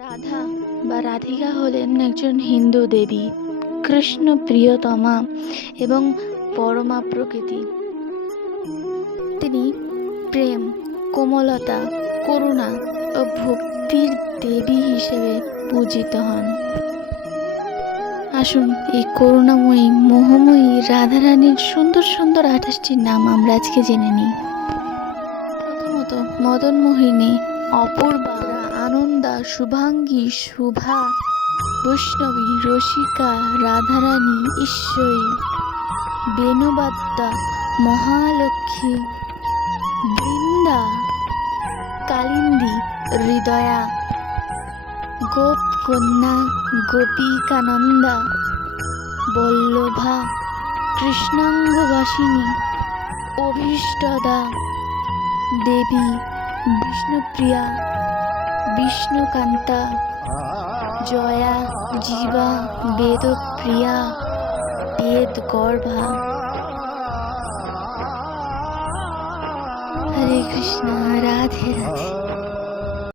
রাধা বা রাধিকা হলেন একজন হিন্দু দেবী, কৃষ্ণ প্রিয়তমা এবং পরমা প্রকৃতি। তিনি প্রেম, কোমলতা, করুণা ও ভক্তির দেবী হিসেবে পূজিত হন। আসুন এই করুণাময়ী মোহময়ী রাধারানীর সুন্দর সুন্দর 28টি নাম আমরা আজকে জেনে নিই। প্রথমত মদন মোহিনী, অপূর্বা, আনন্দা, শুভাঙ্গী, শুভা, বৈষ্ণবী, রসিকা, রাধারানী, ঈশ্বরী, বেণুবাদ্যা, মহালক্ষ্মী, বৃন্দা, কালিন্দী, হৃদয়া, গোপ কন্যা, গোপিকানন্দা, বল্লভা, কৃষ্ণাঙ্গবাসিনী, অভীষ্টদা দেবী, বিষ্ণুপ্রিয়া, বিষ্ণুকান্তা, জয়া, জীবা, বেদপ্রিয়া, বেদগর্ভা। হরে কৃষ্ণ, রাধে রাধে।